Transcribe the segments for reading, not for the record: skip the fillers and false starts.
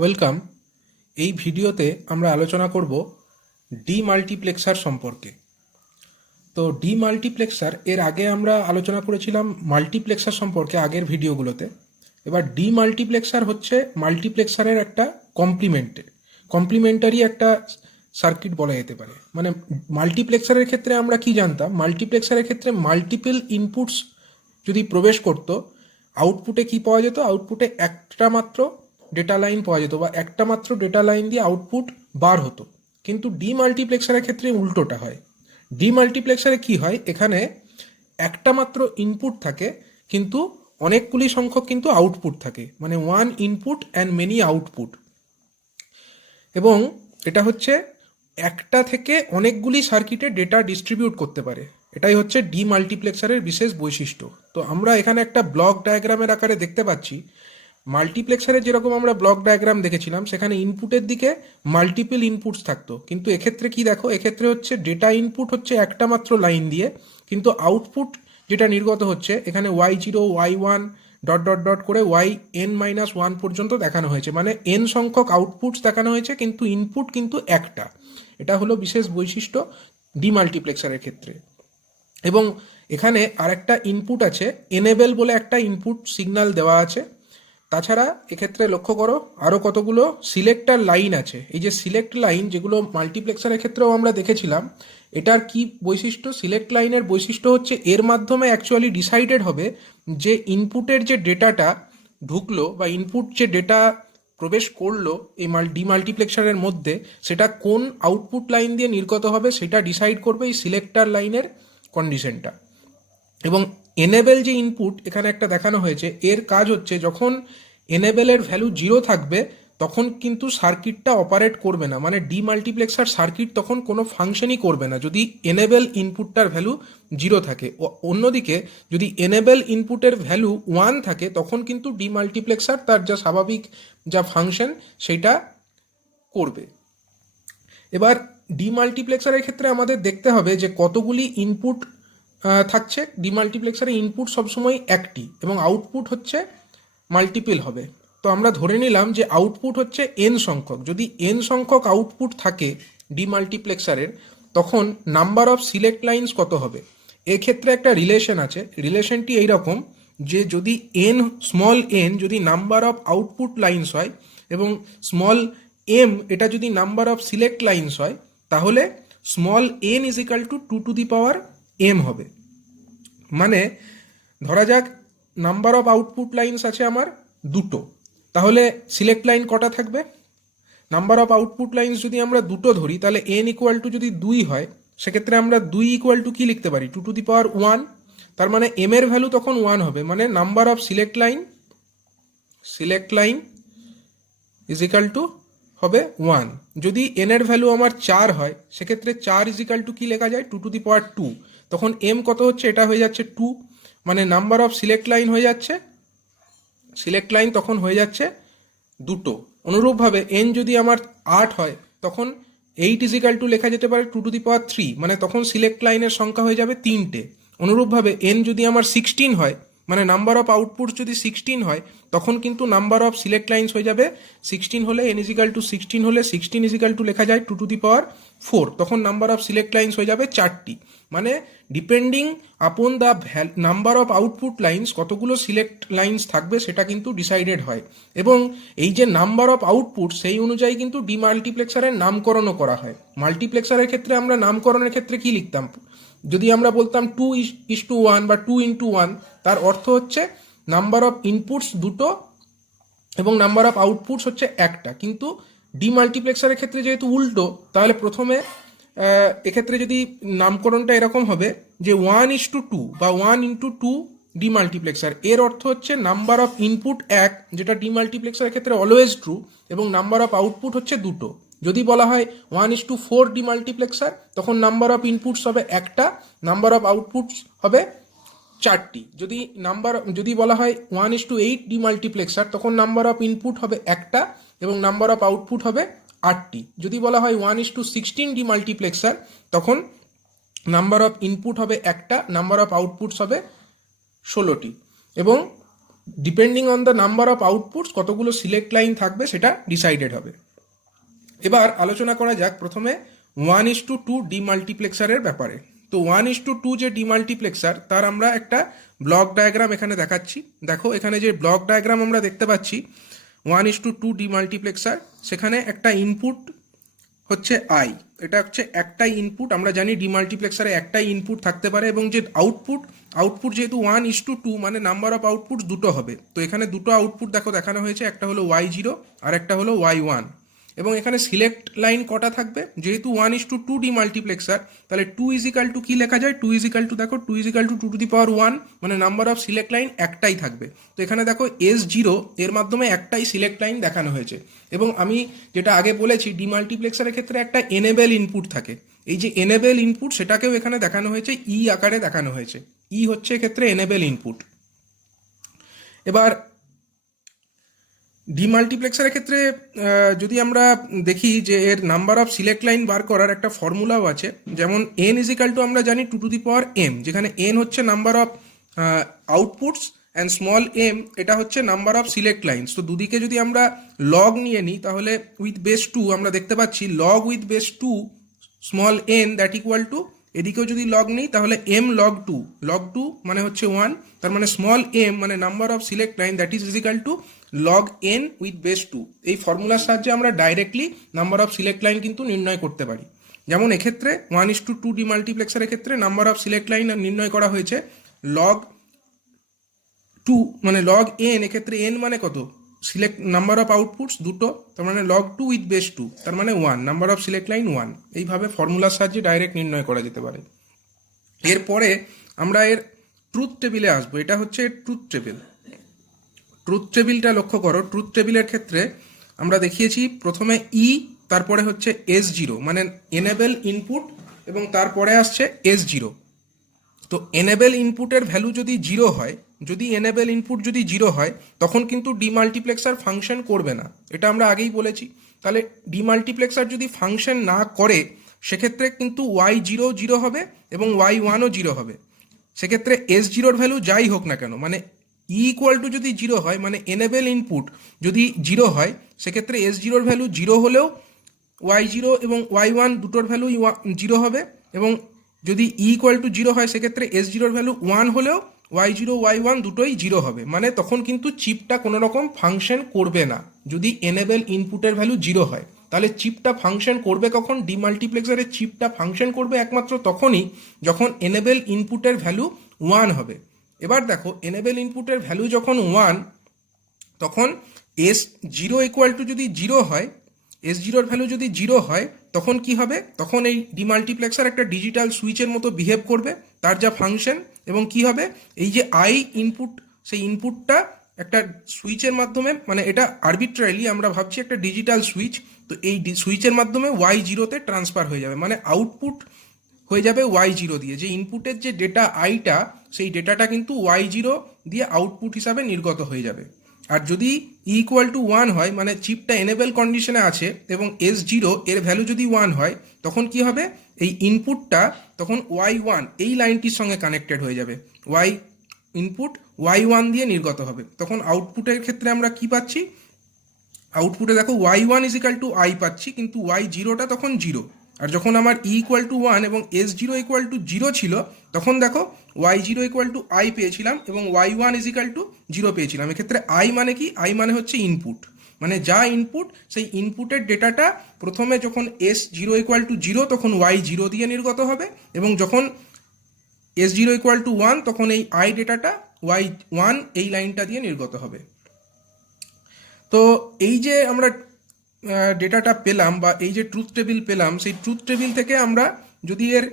Welcome. এই ভিডিওতে আমরা আলোচনা করব ডিমাল্টিপ্লেক্সার সম্পর্কে। তো ডিমাল্টিপ্লেক্সার এর আগে আমরা আলোচনা করেছিলাম মাল্টিপ্লেক্সার সম্পর্কে আগের ভিডিওগুলোতে। এবার ডিমাল্টিপ্লেক্সার হচ্ছে মাল্টিপ্লেক্সারের একটা কমপ্লিমেন্টারি একটা সার্কিট বলা যেতে পারে। মানে মাল্টিপ্লেক্সারের ক্ষেত্রে আমরা কি জানতাম, মাল্টিপ্লেক্সারের ক্ষেত্রে মাল্টিপল ইনপুটস যদি প্রবেশ করতো, আউটপুটে কি পাওয়া যেত, আউটপুটে একটা মাত্র ডেটা লাইন পাওয়া যেত বা একটা মাত্র ডেটা লাইন দিয়ে আউটপুট বার হতো। কিন্তু ডিমাল্টিপ্লেক্সারের ক্ষেত্রে উল্টোটা হয়। ডিমাল্টিপ্লেক্সারে কি হয়, এখানে একটা মাত্র ইনপুট থাকে কিন্তু অনেকগুলি সংখ্যক কিন্তু আউটপুট থাকে, মানে one input and many output. এবং এটা হচ্ছে একটা থেকে অনেকগুলি সার্কিটে ডেটা ডিস্ট্রিবিউট করতে পারে। এটাই হচ্ছে ডিমাল্টিপ্লেক্সারের বিশেষ বৈশিষ্ট্য। তো আমরা এখানে একটা ব্লক ডায়াগ্রামের আকারে দেখতে পাচ্ছি। মাল্টিপ্লেক্সারে যেরকম আমরা ব্লক ডায়াগ্রাম দেখেছিলাম, সেখানে ইনপুটের দিকে মাল্টিপল ইনপুটস থাকতো, কিন্তু এক্ষেত্রে কি দেখো, এক্ষেত্রে হচ্ছে ডেটা ইনপুট হচ্ছে একটা মাত্র লাইন দিয়ে, কিন্তু আউটপুট যেটা নির্গত হচ্ছে এখানে y0 y1 dot dot dot করে yn-1 পর্যন্ত দেখানো হয়েছে, মানে n সংখ্যক আউটপুটস দেখানো হয়েছে কিন্তু ইনপুট কিন্তু একটা। এটা হলো বিশেষ বৈশিষ্ট্য ডিমাল্টিপ্লেক্সারের ক্ষেত্রে। এবং এখানে আরেকটা ইনপুট আছে, এনেবেল বলে একটা ইনপুট সিগন্যাল দেওয়া আছে। তাছাড়া এক্ষেত্রে লক্ষ্য করো আরও কতগুলো সিলেক্টার লাইন আছে। এই যে সিলেক্ট লাইন, যেগুলো মাল্টিপ্লেক্সারের ক্ষেত্রেও আমরা দেখেছিলাম, এটার কি বৈশিষ্ট্য, সিলেক্ট লাইনের বৈশিষ্ট্য হচ্ছে এর মাধ্যমে অ্যাকচুয়ালি ডিসাইডেড হবে যে ইনপুটের যে ডেটাটা ঢুকলো বা ইনপুট যে ডেটা প্রবেশ করলো এই ডিমাল্টিপ্লেক্সারের মধ্যে, সেটা কোন আউটপুট লাইন দিয়ে নির্গত হবে সেটা ডিসাইড করবে এই সিলেক্টার লাইনের কন্ডিশনটা। এবং এনেবেল যে ইনপুট এখানে একটা দেখানো হয়েছে, এর কাজ হচ্ছে যখন এনেবেলের ভ্যালু 0 থাকবে তখন কিন্তু সার্কিটটা অপারেট করবে না, মানে ডিমাল্টিপ্লেক্সার সার্কিট তখন কোনো ফাংশনই করবে না যদি এনেবেল ইনপুটটার ভ্যালু 0 থাকে। অন্যদিকে যদি এনেবেল ইনপুটের ভ্যালু 1 থাকে তখন কিন্তু ডিমাল্টিপ্লেক্সার তার যা স্বাভাবিক যা ফাংশন সেটা করবে। এবার ডিমাল্টিপ্লেক্সারের ক্ষেত্রে আমাদের দেখতে হবে যে কতগুলি ইনপুট থাকছে। ডিমাল্টিপ্লেক্সারে ইনপুট সবসময় একটি এবং আউটপুট হচ্ছে মাল্টিপল হবে। তো আমরা ধরে নিলাম যে আউটপুট হচ্ছে এন সংখ্যক। যদি এন সংখ্যক আউটপুট থাকে ডিমাল্টিপ্লেক্সারের, তখন নাম্বার অফ সিলেক্ট লাইন্স কত হবে। এক্ষেত্রে একটা রিলেশন আছে, রিলেশনটি এইরকম যে যদি এন স্মল এন যদি নাম্বার অফ আউটপুট লাইন্স হয় এবং স্মল এম এটা যদি নাম্বার অফ সিলেক্ট লাইন্স হয়, তাহলে small N is equal to 2 M হবে। মানে ধরা যাক নাম্বার অফ আউটপুট লাইন্স আছে আমার দুটো, তাহলে সিলেক্ট লাইন কটা থাকবে। নাম্বার অফ আউটপুট লাইন্স যদি আমরা দুটো ধরি, তাহলে এন ইকুয়াল টু যদি 2 হয়, সেক্ষেত্রে আমরা 2 ইকুয়াল টু কি লিখতে পারি, 2 তার মানে এম এর ভ্যালু তখন 1 হবে, মানে number of select line is equal two হবে 1। যদি এন এর ভ্যালু আমার 4 হয়, সেক্ষেত্রে 4 ইজ ইকাল টু কি লেখা যায়, 2 তখন এম কত হচ্ছে, এটা হয়ে যাচ্ছে 2, মানে নাম্বার অফ সিলেক্ট লাইন হয়ে যাচ্ছে, সিলেক্ট লাইন তখন হয়ে যাচ্ছে 2। অনুরূপভাবে এন যদি আমার 8 হয়, তখন 8 ইজ ইকাল টু লেখা যেতে পারে 2 মানে তখন সিলেক্ট লাইনের সংখ্যা হয়ে যাবে 3টে। অনুরূপভাবে এন যদি আমার 16 হয়, মানে নাম্বার অফ আউটপুট যদি 16 হয়, তখন কিন্তু নাম্বার অফ সিলেক্ট লাইন্স হয়ে যাবে 16 হলে এন ইজিক্যাল টু 16 হলে 16 ইজিক্যাল টু লেখা যায় 2 তখন নাম্বার অফ সিলেক্ট লাইন্স হয়ে যাবে 4টি। মানে depending upon the number of output lines কতগুলো সিলেক্ট লাইন্স থাকবে সেটা কিন্তু ডিসাইডেড হয়। এবং এই যে নাম্বার অফ আউটপুট সেই অনুযায়ী কিন্তু ডিমাল্টিপ্লেক্সারের নামকরণও করা হয়। মাল্টিপ্লেক্সারের ক্ষেত্রে আমরা নামকরণের ক্ষেত্রে কি লিখতাম, যদি আমরা বলতাম 2:1 বা 2:1, তার অর্থ হচ্ছে নাম্বার অফ ইনপুটস দুটো এবং নাম্বার অফ আউটপুটস হচ্ছে একটা। কিন্তু ডিমাল্টিপ্লেক্সারের ক্ষেত্রে যেহেতু উল্টো, তাহলে প্রথমে এক্ষেত্রে যদি নামকরণটা এরকম হবে যে 1:2 বা 1:2 ডিমাল্টিপ্লেক্সার, এর অর্থ হচ্ছে নাম্বার অফ ইনপুট 1, যেটা ডিমাল্টিপ্লেক্সারের ক্ষেত্রে অলওয়েজ ট্রু, এবং নাম্বার অফ আউটপুট হচ্ছে দুটো। যদি বলা হয় 1:4 ডিমাল্টিপ্লেক্সার, তখন নাম্বার অফ ইনপুটস হবে একটা, নাম্বার অফ আউটপুটস হবে 4টি। যদি বলা হয় 1:8 ডিমাল্টিপ্লেক্সার, তখন নাম্বার অফ ইনপুট হবে একটা এবং নাম্বার অফ আউটপুট হবে 8টি। যদি বলা হয় 1:16 ডিমাল্টিপ্লেক্সার, তখন নাম্বার অফ ইনপুট হবে একটা, নাম্বার অফ আউটপুটস হবে 16টি। এবং depending on the number of outputs কতগুলো সিলেক্ট লাইন থাকবে সেটা ডিসাইডেড হবে। এবার আলোচনা করা যাক প্রথমে 1:2 ডিমাল্টিপ্লেক্সারের ব্যাপারে। তো 1:2 যে ডিমাল্টিপ্লেক্সার তার আমরা একটা ব্লক ডায়াগ্রাম এখানে দেখাচ্ছি। দেখো এখানে যে ব্লক ডায়াগ্রাম আমরা দেখতে পাচ্ছি 1:2 ডিমাল্টিপ্লেক্সার, সেখানে একটা ইনপুট হচ্ছে আই, এটা হচ্ছে একটাই ইনপুট। আমরা জানি ডিমাল্টিপ্লেক্সারে একটাই ইনপুট থাকতে পারে এবং যে আউটপুট যেহেতু 1:2 মানে নাম্বার অফ আউটপুট দুটো হবে। তো এখানে দুটো আউটপুট দেখো দেখানো হয়েছে, একটা হলো Y0 আর একটা হলো Y1। এবং এখানে সিলেক্ট লাইন কটা থাকবে, যেহেতু 1:2 ডিমাল্টিপ্লেক্সার তাহলে 2 কি লেখা যায়, 2 দেখো 2 2 মানে নাম্বার অফ সিলেক্ট লাইন একটাই থাকবে। তো এখানে দেখো S0 এর মাধ্যমে একটাই সিলেক্ট লাইন দেখানো হয়েছে। এবং আমি যেটা আগে বলেছি ডিমাল্টিপ্লেক্সারের ক্ষেত্রে একটা এনেবেল ইনপুট থাকে, এই যে এনেবেল ইনপুট সেটাকেও এখানে দেখানো হয়েছে, ই আকারে দেখানো হয়েছে। ই হচ্ছে এক্ষেত্রে এনেবেল ইনপুট। এবার ডিমাল্টিপ্লেক্সারের ক্ষেত্রে যদি আমরা দেখি যে এর নাম্বার অফ সিলেক্ট লাইন বার করার একটা ফর্মুলাও আছে, যেমন n আমরা জানি 2m, যেখানে n হচ্ছে number of outputs and small m এটা হচ্ছে নাম্বার অফ সিলেক্ট লাইন্স। তো দুদিকে যদি আমরা লগ নিয়ে নিই তাহলে উইথ বেস 2 আমরা দেখতে পাচ্ছি log with base 2 small n that equal to, এদিকেও যদি লগ নিই তাহলে m log 2 মানে হচ্ছে 1, তার মানে স্মল m মানে number of select line that is equal to log n with base 2। এই ফর্মুলার সাহায্যে আমরা directly number of select line কিন্তু নির্ণয় করতে পারি। যেমন এক্ষেত্রে 1:2 ডিমাল্টিপ্লেক্সারের ক্ষেত্রে নাম্বার অফ সিলেক্ট লাইন নির্ণয় করা হয়েছে log 2 মানে log n, এক্ষেত্রে n মানে কত, সিলেক্ট নাম্বার অফ আউটপুটস দুটো, তার মানে log 2 উইথ বেস 2 তার মানে 1, নাম্বার অফ সিলেক্ট লাইন 1। এইভাবে ফর্মুলার সাহায্যে ডাইরেক্ট নির্ণয় করা যেতে পারে। এরপরে আমরা এর ট্রুথ টেবিলে আসবো, এটা হচ্ছে ট্রুথ টেবিল। ট্রুথ টেবিলটা লক্ষ্য করো, ট্রুথ টেবিলের ক্ষেত্রে আমরা দেখিয়েছি প্রথমে ই, তারপরে হচ্ছে S0 মানে এনেবেল ইনপুট এবং তারপরে আসছে S0। তো এনেবেল ইনপুটের ভ্যালু যদি 0 হয়, যদি এনেবেল ইনপুট যদি 0 হয় তখন কিন্তু ডিমাল্টিপ্লেক্সার ফাংশন করবে না, এটা আমরা আগেই বলেছি। তাহলে ডিমাল্টিপ্লেক্সার যদি ফাংশন না করে সেক্ষেত্রে কিন্তু Y0 0 হবে এবং Y1ও 0 হবে। সেক্ষেত্রে S0 ভ্যালু যাই হোক না কেন, মানে ই যদি 0 হয় মানে এনেবেল ইনপুট যদি 0 হয় সেক্ষেত্রে S0 ভ্যালু 0 হলেও Y0 এবং Y1 দুটোর ভ্যালু 0 হবে, এবং যদি ই 0 হয় সেক্ষেত্রে S0 ভ্যালু 1 হলেও Y0 Y1 দুটোই 0 হবে। মানে তখন কিন্তু চিপটা কোনো রকম ফাংশন করবে না যদি এনেবেল ইনপুটের ভ্যালু 0 হয়। তাহলে চিপটা ফাংশন করবে কখন, ডিমাল্টিপ্লেক্সারের চিপটা ফাংশন করবে একমাত্র তখনই যখন এনেবেল ইনপুটের ভ্যালু 1 হবে। এবার দেখো এনেবেল ইনপুটের ভ্যালু যখন 1 তখন S0 যদি 0 হয়, S0 ভ্যালু যদি 0 হয় তখন কি হবে, তখন এই ডিমাল্টিপ্লেক্সার একটা ডিজিটাল সুইচের মতো বিহেভ করবে, তার যা ফাংশন, এবং কি হবে এই যে আই ইনপুট সেই ইনপুটটা একটা সুইচের মাধ্যমে, মানে এটা আরবিট্রারিলি আমরা ভাবছি একটা ডিজিটাল সুইচ, তো এই সুইচের মাধ্যমে Y0-তে ট্রান্সফার হয়ে যাবে, মানে আউটপুট হয়ে যাবে Y0 দিয়ে, যে ইনপুটের যে ডেটা আইটা সেই ডেটাটা কিন্তু Y0 দিয়ে আউটপুট হিসাবে নির্গত হয়ে যাবে। আর যদি ই 1 হয় মানে চিপটা এনেবেল কন্ডিশনে আছে এবং S0 এর ভ্যালু যদি 1 হয় তখন কি হবে, এই ইনপুটটা তখন Y1 এই লাইনটির সঙ্গে কানেক্টেড হয়ে যাবে, ইনপুট Y1 দিয়ে নির্গত হবে। তখন আউটপুটের ক্ষেত্রে আমরা কি পাচ্ছি, আউটপুটে দেখো Y1 I পাচ্ছি, কিন্তু Y0টা তখন 0। আর যখন আমার ই 1 এবং S0 0 ছিল তখন দেখো Y0 I পেয়েছিলাম এবং Y1 0 পেয়েছিলাম। এক্ষেত্রে I মানে কি, I মানে হচ্ছে ইনপুট, মানে যা ইনপুট সেই ইনপুটের ডেটাটা প্রথমে যখন S0 0 তখন Y0 দিয়ে নির্গত হবে, এবং যখন S0 1 তখন এই I ডেটাটা Y1 এই লাইনটা দিয়ে নির্গত হবে। তো এই যে আমরা ডেটাটা পেলাম বা এই যে ট্রুথ টেবিল পেলাম, সেই ট্রুথ টেবিল থেকে আমরা যদি এর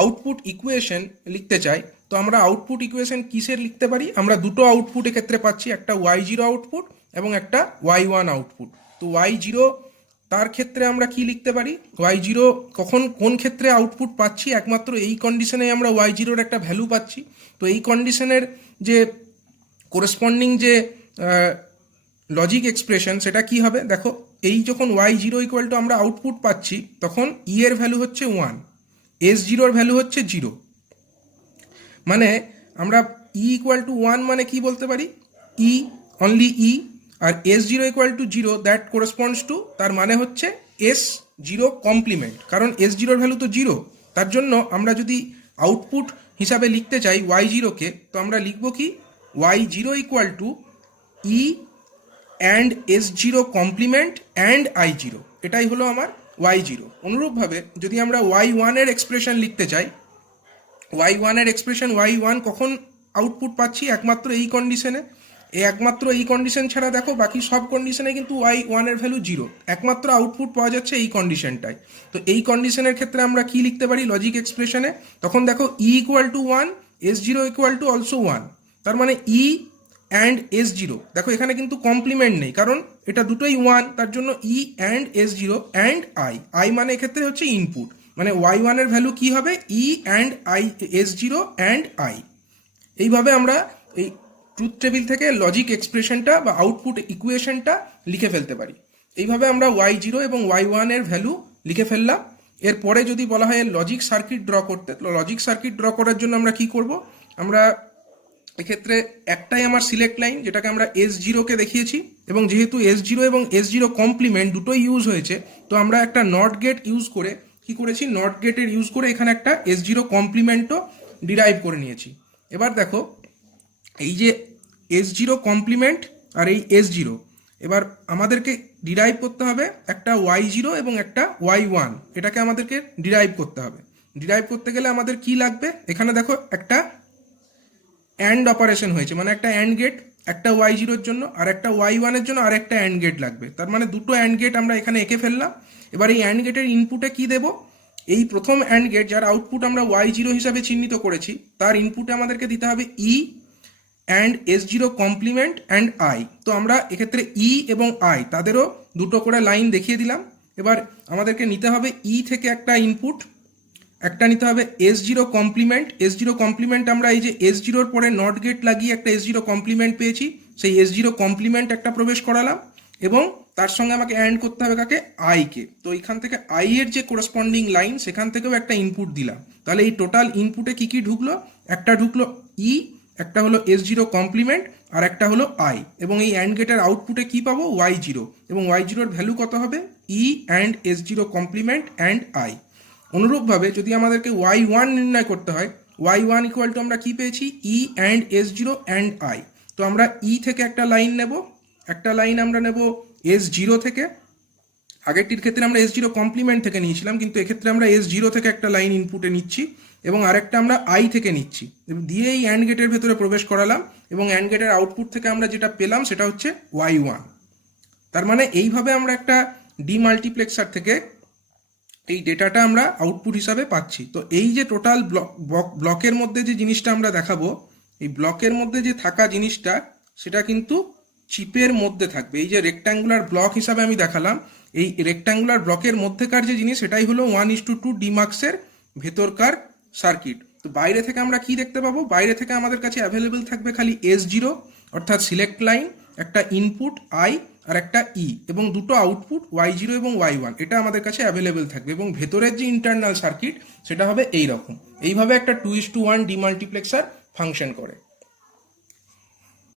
আউটপুট ইকুয়েশন লিখতে চাই তো আমরা আউটপুট ইকুয়েশন কিসের লিখতে পারি, আমরা দুটো আউটপুট এক্ষেত্রে পাচ্ছি, একটা Y0 আউটপুট এবং একটা Y1 আউটপুট। তো Y0 তার ক্ষেত্রে আমরা কি লিখতে পারি, Y0 কখন কোন ক্ষেত্রে আউটপুট পাচ্ছি, একমাত্র এই কন্ডিশনে আমরা Y0-র একটা ভ্যালু পাচ্ছি। তো এই কন্ডিশনের যে কোরেসপন্ডিং যে লজিক এক্সপ্রেশন সেটা কি হবে, দেখো এই যখন Y0 আমরা আউটপুট পাচ্ছি তখন ই এর ভ্যালু হচ্ছে 1, S0-র ভ্যালু হচ্ছে 0, মানে আমরা ই 1 মানে কি বলতে পারি, ই, অনলি ই, আর S0 equal to 0 that corresponds to, তার মানে হচ্ছে S0 কমপ্লিমেন্ট, কারণ S0 ভ্যালু তো 0, তার জন্য আমরা যদি আউটপুট হিসাবে লিখতে চাই Y0 কে, তো আমরা লিখব কি Y0 equal to E and S0 complement and I0, এটাই হলো আমার Y0। অনুরূপভাবে যদি আমরা Y1 এর এক্সপ্রেশন লিখতে চাই, Y1 এর এক্সপ্রেশন, Y1 কখন আউটপুট পাচ্ছি, একমাত্র এই কন্ডিশনে, একমাত্র এই কন্ডিশন ছাড়া দেখো বাকি সব কন্ডিশনে কিন্তু Y1 এর ভ্যালু 0, একমাত্র আউটপুট পাওয়া যাচ্ছে এই কন্ডিশনটায়। তো এই কন্ডিশনের ক্ষেত্রে আমরা কি লিখতে পারি লজিক এক্সপ্রেশনে, তখন দেখো E equal to 1, S0 equal two also 1, তার মানে ই অ্যান্ড S0, দেখো এখানে কিন্তু কমপ্লিমেন্ট নেই কারণ এটা দুটোই 1, তার জন্য ই অ্যান্ড S0 অ্যান্ড আই মানে এক্ষেত্রে হচ্ছে ইনপুট, মানে Y1 এর ভ্যালু কি হবে E and S0 and I. এইভাবে আমরা এই ট্রুথ টেবিল থেকে লজিক এক্সপ্রেশনটা বা আউটপুট ইকুয়েশনটা লিখে ফেলতে পারি। এইভাবে আমরা Y0 এবং Y1 এর ভ্যালু লিখে ফেললাম। এরপরে যদি বলা হয় লজিক সার্কিট ড্র করতে, লজিক সার্কিট ড্র করার জন্য আমরা কি করব, আমরা এক্ষেত্রে একটাই আমার সিলেক্ট লাইন যেটাকে আমরা S0-কে দেখিয়েছি, এবং যেহেতু S0 এবং S0 কমপ্লিমেন্ট দুটোই ইউজ হয়েছে, তো আমরা একটা নট গেট ইউজ করে কি করেছি, নট গেটের ইউজ করে এখানে একটা S0 কমপ্লিমেন্টও ডিরাইভ করে নিয়েছি। এবার দেখো এই যে S0 কমপ্লিমেন্ট আর এই S0, এবার আমাদেরকে ডিরাইভ করতে হবে একটা Y0 এবং একটা Y1, এটাকে আমাদেরকে ডিরাইভ করতে হবে। ডিরাইভ করতে গেলে আমাদের কি লাগবে, এখানে দেখো একটা অ্যান্ড অপারেশন হয়েছে, মানে একটা অ্যান্ড গেট, একটা Y0-এর জন্য আর একটা Y1-এর জন্য আর একটা অ্যান্ড গেট লাগবে, তার মানে দুটো অ্যান্ড গেট আমরা এখানে এঁকে ফেললাম। এবার এই অ্যান্ড গেটের ইনপুটে কি দেব, এই প্রথম অ্যান্ড গেট যার আউটপুট আমরা Y0 হিসাবে চিহ্নিত করেছি, তার ইনপুটে আমাদেরকে দিতে হবে E and S0 complement and I. তো আমরা এক্ষেত্রে ই এবং আই তাদেরও দুটো করে লাইন দেখিয়ে দিলাম। এবার আমাদেরকে নিতে হবে ই থেকে একটা ইনপুট, একটা নিতে হবে S0 কমপ্লিমেন্ট। S0 কমপ্লিমেন্ট আমরা এই যে S0-র পরে নট গেট লাগিয়ে একটা S0 কমপ্লিমেন্ট পেয়েছি, সেই S0 কমপ্লিমেন্ট একটা প্রবেশ করালাম, এবং তার সঙ্গে আমাকে অ্যান্ড করতে হবে কাকে, আইকে। তো এখান থেকে আই এর যে করেসপন্ডিং লাইন সেখান থেকেও একটা ইনপুট দিলাম। তাহলে এই টোটাল ইনপুটে কি কি ঢুকলো, একটা ঢুকলো ই, একটা হলো S0 কমপ্লিমেন্ট, আর একটা হলো আই, এবং এই অ্যান্ড গেটের আউটপুটে কি পাবো Y0, এবং Y0-র ভ্যালু কত হবে E and S0 complement and I. অনুরূপভাবে যদি আমাদেরকে Y1 নির্ণয় করতে হয়, Y1 ইকুয়াল টু আমরা কি পেয়েছি ই অ্যান্ড S0 অ্যান্ড আই। তো আমরা ই থেকে একটা লাইন নেব, একটা লাইন আমরা নেব S0 থেকে, আগেরটির ক্ষেত্রে আমরা S0 কমপ্লিমেন্ট থেকে নিয়েছিলাম, কিন্তু এক্ষেত্রে আমরা S0 থেকে একটা লাইন ইনপুটে নিচ্ছি, এবং আরেকটা আমরা আই থেকে নিচ্ছি, দিয়ে এই অ্যান্ড গেটের ভেতরে প্রবেশ করালাম, এবং অ্যান্ড গেটের আউটপুট থেকে আমরা যেটা পেলাম সেটা হচ্ছে Y1। তার মানে এইভাবে আমরা একটা ডিমাল্টিপ্লেক্সার থেকে এই ডেটাটা আমরা আউটপুট হিসাবে পাচ্ছি। তো এই যে টোটাল ব্লকের মধ্যে যে জিনিসটা আমরা দেখাবো, এই ব্লকের মধ্যে যে থাকা জিনিসটা সেটা কিন্তু চিপের মধ্যে থাকবে। এই যে রেক্ট্যাঙ্গুলার ব্লক হিসাবে আমি দেখালাম, এই রেক্ট্যাঙ্গুলার ব্লকের মধ্যেকার যে জিনিস সেটাই হলো 1:2 ডিমাক্সের ভেতরকার সার্কিট। তো বাইরে থেকে আমরা কি দেখতে পাবো, বাইরে থেকে আমাদের কাছে অ্যাভেলেবেল থাকবে খালি S0 অর্থাৎ সিলেক্ট লাইন, একটা ইনপুট আই আর একটা ই, এবং দুটো আউটপুট Y0 এবং Y1, এটা আমাদের কাছে অ্যাভেলেবেল থাকবে, এবং ভেতরের যে ইন্টারনাল সার্কিট সেটা হবে এই রকম। এইভাবে একটা 2:1 ডিমাল্টিপ্লেক্সার ফাংশন করে।